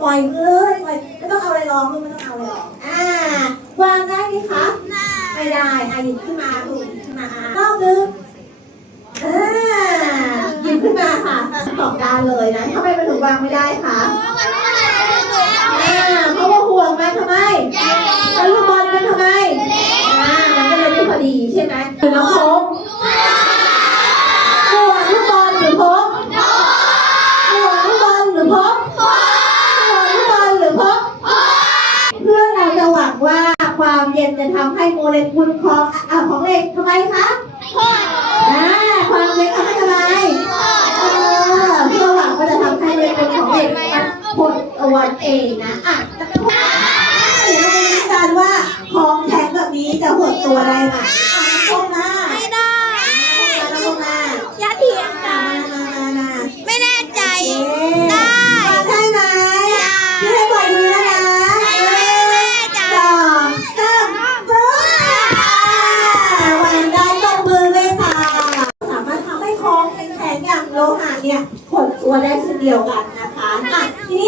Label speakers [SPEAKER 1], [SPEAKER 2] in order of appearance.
[SPEAKER 1] ปล่อยเลยปล่อยไม่ต้องเอาอะไรรองลูกไม่ต้องเอาอะไรรองอ่าวางได้ไหมคะไม่ได้อะหยิบขึ้นมาลูกหยิบขึ้นมาอะรอบนึงอ่าหยิบขึ้นมาค่ะสองด้านเลยนะทำไมมันถึงวางไม่ได้คะอ่าเพราะว่าห่วงมันทำไมแล้วลูกบอลมันทำไมอ่ามันก็เลยไม่พอดีใช่ไหมหรือน้องพงห่วงลูกบอลหรือพงห่วงลูกบอลหรือพงห่วงลูกบอลหรือพง เพื่อเราจะหวังว่าความเย็ นจะทำให้โมเลกุลของอ่าของเหล็กทำไมคะอ่าความเล็กทำให้ทำไมเออเพื่อหวังว่าจะทำให้โมเลกุลของเหล็กมันหดตัวเองนะอะเดี๋ยวเรามาดูกันว่าของแข็งแบบนี้จะหดตัวได้ไหมอะลงมา
[SPEAKER 2] ไม่ได้
[SPEAKER 1] ลงมา
[SPEAKER 2] อย่าเถียง
[SPEAKER 1] มา
[SPEAKER 2] กัน
[SPEAKER 1] มามามา
[SPEAKER 2] ไม่แน่ใจ
[SPEAKER 1] ได้
[SPEAKER 2] ได้
[SPEAKER 1] ได้ไหมพี่ให้ปล่อยมือแล้วนะ
[SPEAKER 2] ไม่แน่ใจ
[SPEAKER 1] สองสามปึ๊บวางได้ตบมือเลยค่ะ สามารถทำให้ของแข็งๆอย่างโลหะ เนี่ยหดตัวได้เช่นเดียวกันนะคะอะทีนี้